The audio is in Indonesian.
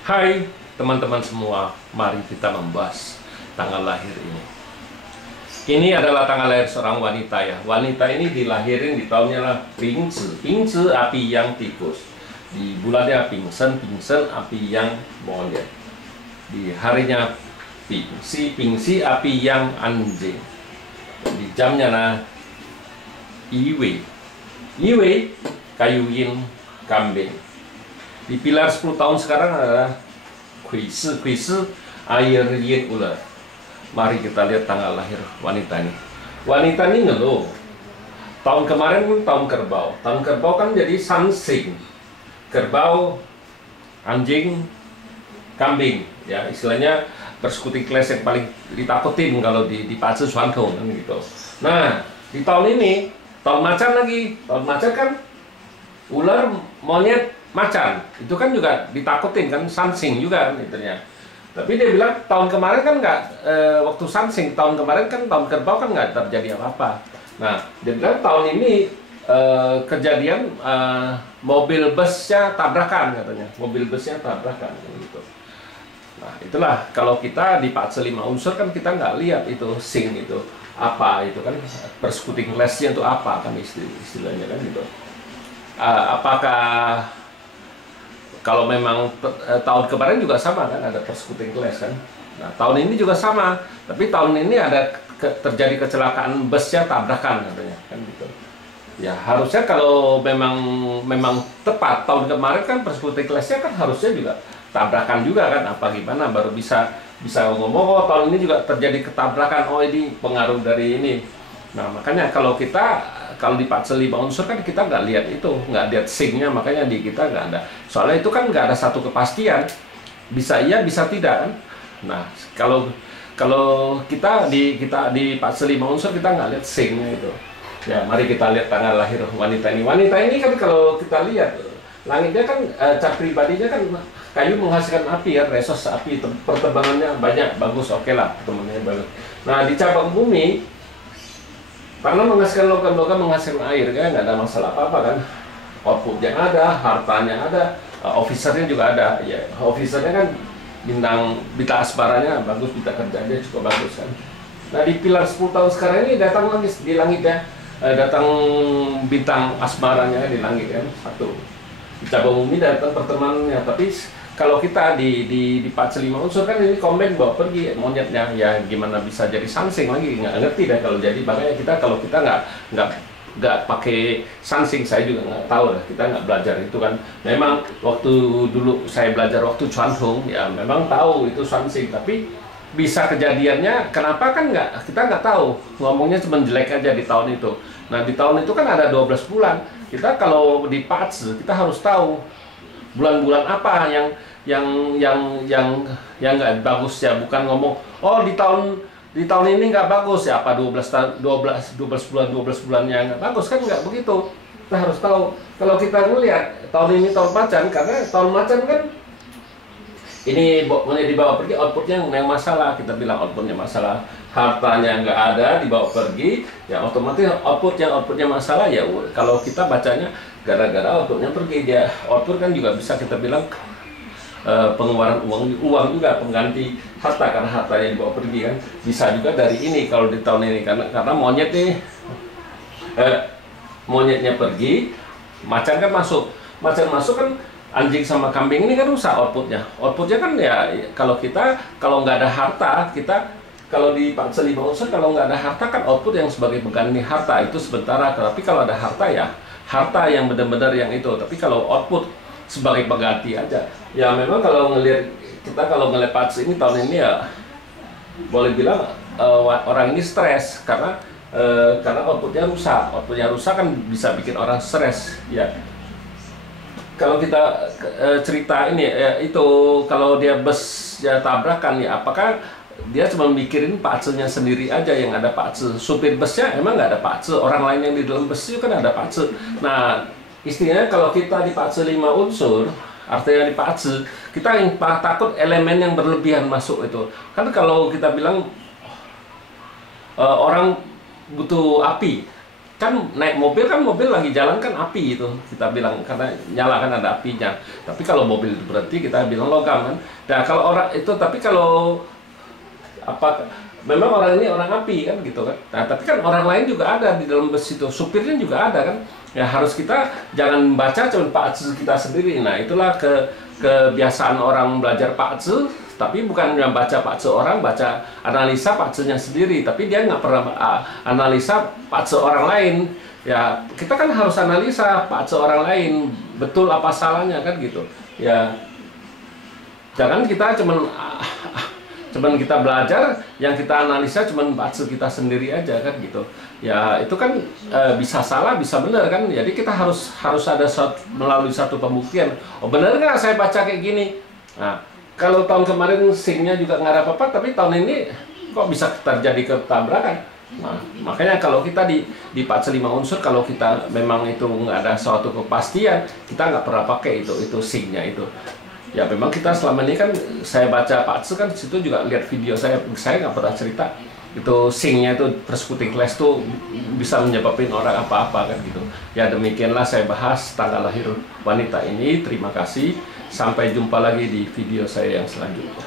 Hai teman-teman semua, mari kita membahas tanggal lahir ini. Ini adalah tanggal lahir seorang wanita ya. Wanita ini dilahirin di tahunnya lah Pingci, Pingci api yang tikus. Di bulannya Pingsen, Pingsen api yang monyet. Di harinya Pingsi, Pingsi api yang anjing. Di jamnya lah Iwe, Iwe kayu yin kambing. Di pilar 10 tahun sekarang adalah Kuisi, Kuisi air yin ular. Mari kita lihat tanggal lahir wanita ini. Wanita ini ngeluh. Tahun kemarin kan tahun kerbau. Tahun kerbau kan jadi sansing. Kerbau, anjing, kambing. Ya istilahnya persekutu kelas yang paling ditakutin kalau di Pacu Suantong kan gitu. Nah di tahun ini tahun macan lagi. Tahun macan kan ular, monyet, macan itu kan juga ditakutin kan, sansing juga kan itunya. Tapi dia bilang tahun kemarin kan nggak waktu sansing, tahun kemarin kan tahun kerbau kan nggak terjadi apa-apa. Nah dia bilang tahun ini kejadian mobil busnya tabrakan katanya, mobil busnya tabrakan gitu. Nah itulah kalau kita di Pace 5 unsur kan kita nggak lihat itu sing itu apa, itu kan persekuting lesnya itu apa kan istilahnya kan gitu. Apakah kalau memang tahun kemarin juga sama kan ada persekuting kelas kan. Nah tahun ini juga sama, tapi tahun ini ada terjadi kecelakaan busnya tabrakan katanya kan gitu. Ya harusnya kalau memang tepat tahun kemarin kan persekuting kelasnya kan harusnya juga tabrakan juga kan, apa gimana baru bisa ngomong oh tahun ini juga terjadi ketabrakan, oh ini pengaruh dari ini. Nah makanya kalau di Pace 5 unsur kan kita nggak lihat itu, nggak lihat singnya, makanya di kita nggak ada. Soalnya itu kan nggak ada satu kepastian, bisa iya bisa tidak kan. Nah kalau kita di Pace 5 unsur kita nggak lihat singnya itu. Ya mari kita lihat tanggal lahir wanita ini. Wanita ini kan kalau kita lihat langitnya kan cat pribadinya kan kayu menghasilkan api ya, resos api, pertebangannya banyak, bagus, oke lah, temennya bagus. Nah di cabang bumi karena menghasilkan logam-logam, menghasilkan air kan nggak ada masalah apa-apa kan, outputnya ada, hartanya ada, officernya juga ada. Ya officernya kan bintang asmaranya bagus, bintang kerjanya juga bagus kan. Nah di pilar 10 tahun sekarang ini datang lagi di langitnya, datang bintang asmaranya di langit kan satu. Di cabang bumi datang pertemanannya, tapi kalau kita di Pace 5 unsur kan ini komen bawa pergi monyetnya, ya gimana bisa jadi sansing lagi, nggak ngerti deh kalau jadi. Makanya kalau kita nggak pakai sansing, saya juga nggak tahu lah, kita nggak belajar itu kan. Memang waktu dulu saya belajar waktu Cuantung ya memang tahu itu sansing, tapi bisa kejadiannya kenapa kan kita nggak tahu, ngomongnya cuma jelek aja di tahun itu. Nah di tahun itu kan ada 12 bulan, kita kalau di Pace kita harus tahu bulan-bulan apa yang nggak bagus ya, bukan ngomong oh di tahun ini nggak bagus ya, apa 12 bulannya nggak bagus kan, nggak begitu. Kita harus tahu. Kalau kita ngelihat tahun ini tahun macan, karena tahun macan kan ini mulai dibawa pergi, outputnya yang masalah, kita bilang outputnya masalah, hartanya nggak ada dibawa pergi, ya otomatis outputnya masalah ya. Kalau kita bacanya gara-gara outputnya pergi, dia output kan juga bisa kita bilang pengeluaran uang juga, pengganti harta karena harta yang dibawa pergi kan, bisa juga dari ini kalau di tahun ini karena monyet nih monyetnya pergi, macan kan masuk kan, anjing sama kambing ini kan rusak outputnya kan ya. Kalau nggak ada harta, kita kalau di Pace 5 unsur kalau nggak ada harta kan output yang sebagai pengganti harta itu sementara, tapi kalau ada harta ya harta yang benar-benar yang itu. Tapi kalau output sebagai pengganti aja ya, memang kalau ngelihat Pace ini tahun ini ya boleh bilang orang ini stres karena outputnya rusak kan bisa bikin orang stres ya. Kalau kita cerita ini ya, itu kalau dia bus ya tabrakan ya, apakah dia cuma mikirin Pace-nya sendiri aja yang ada Pace, supir busnya emang nggak ada Pace, orang lain yang di dalam bus itu kan ada Pace. Nah istilahnya kalau kita di Pace 5 unsur, artinya di Pace kita yang takut elemen yang berlebihan masuk itu kan. Kalau kita bilang orang butuh api, kan naik mobil kan, mobil lagi jalan kan api itu kita bilang, karena nyala kan ada apinya. Tapi kalau mobil itu berarti kita bilang logam kan. Nah kalau orang itu, tapi kalau apa, memang orang ini orang api kan gitu kan. Nah tapi kan orang lain juga ada di dalam bus itu, supirnya juga ada kan. Ya harus kita jangan baca cuma pakce kita sendiri. Nah itulah kebiasaan orang belajar pakce, tapi bukan yang baca pakce orang, baca analisa paksenya sendiri, tapi dia nggak pernah analisa pakce orang lain. Ya kita kan harus analisa pakce orang lain, betul apa salahnya kan gitu. Ya jangan kita cuman kita belajar, yang kita analisa cuman pakce kita sendiri aja kan gitu. Ya itu kan bisa salah bisa benar kan. Jadi kita harus ada melalui satu pembuktian. Oh benar nggak saya baca kayak gini. Nah kalau tahun kemarin SINK-nya juga nggak ada apa-apa, tapi tahun ini kok bisa terjadi ketabrakan. Nah, makanya kalau kita di pakce 5 unsur, kalau kita memang itu nggak ada suatu kepastian, kita nggak pernah pakai itu SINK-nya itu. Ya memang kita selama ini kan, saya baca pakce kan, situ juga lihat video saya nggak pernah cerita itu SINK-nya itu persekuting kelas tuh bisa menyebabkan orang apa-apa kan gitu. Ya demikianlah saya bahas tanggal lahir wanita ini. Terima kasih. Sampai jumpa lagi di video saya yang selanjutnya.